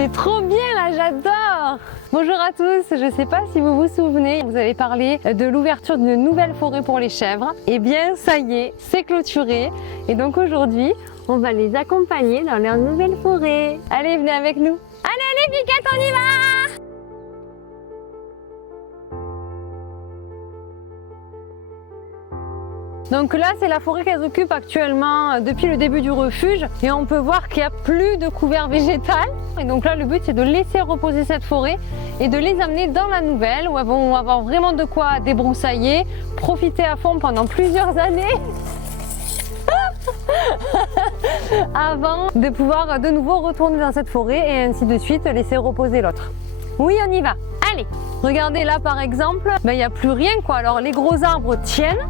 C'est trop bien là, j'adore! Bonjour à tous, je ne sais pas si vous vous souvenez, vous avez parlé de l'ouverture d'une nouvelle forêt pour les chèvres. Eh bien, ça y est, c'est clôturé. Et donc aujourd'hui, on va les accompagner dans leur nouvelle forêt. Allez, venez avec nous. Allez, Piquette, on y va! Donc là, c'est la forêt qu'elles occupent actuellement depuis le début du refuge. Et on peut voir qu'il n'y a plus de couvert végétal. Et donc là, le but, c'est de laisser reposer cette forêt et de les amener dans la nouvelle où elles vont avoir vraiment de quoi débroussailler, profiter à fond pendant plusieurs années avant de pouvoir de nouveau retourner dans cette forêt et ainsi de suite laisser reposer l'autre. Oui, on y va. Allez, regardez là par exemple, il n'y a plus rien quoi. Alors les gros arbres tiennent.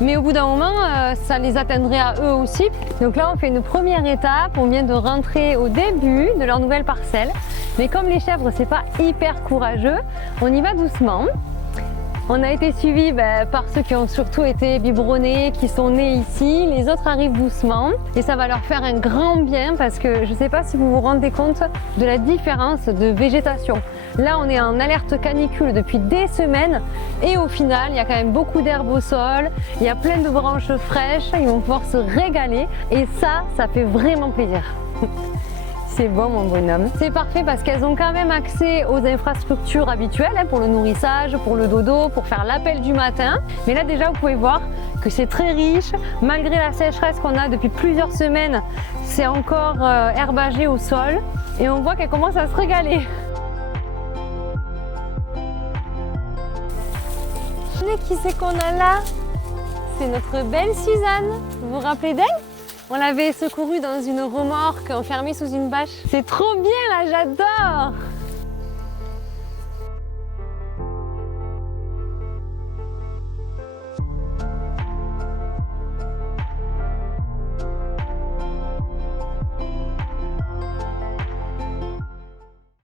Mais au bout d'un moment, ça les atteindrait à eux aussi. Donc là, on fait une première étape. On vient de rentrer au début de leur nouvelle parcelle. Mais comme les chèvres, c'est pas hyper courageux, on y va doucement. On a été suivis par ceux qui ont surtout été biberonnés, qui sont nés ici. Les autres arrivent doucement et ça va leur faire un grand bien parce que je ne sais pas si vous vous rendez compte de la différence de végétation. Là, on est en alerte canicule depuis des semaines et au final, il y a quand même beaucoup d'herbe au sol, il y a plein de branches fraîches, ils vont pouvoir se régaler et ça fait vraiment plaisir. C'est bon mon bonhomme. C'est parfait parce qu'elles ont quand même accès aux infrastructures habituelles pour le nourrissage, pour le dodo, pour faire l'appel du matin. Mais là déjà vous pouvez voir que c'est très riche. Malgré la sécheresse qu'on a depuis plusieurs semaines, c'est encore herbagé au sol. Et on voit qu'elles commencent à se régaler. Mais qui c'est qu'on a là? C'est notre belle Suzanne. Vous vous rappelez d'elle? On l'avait secourue dans une remorque enfermée sous une bâche. C'est trop bien là, j'adore!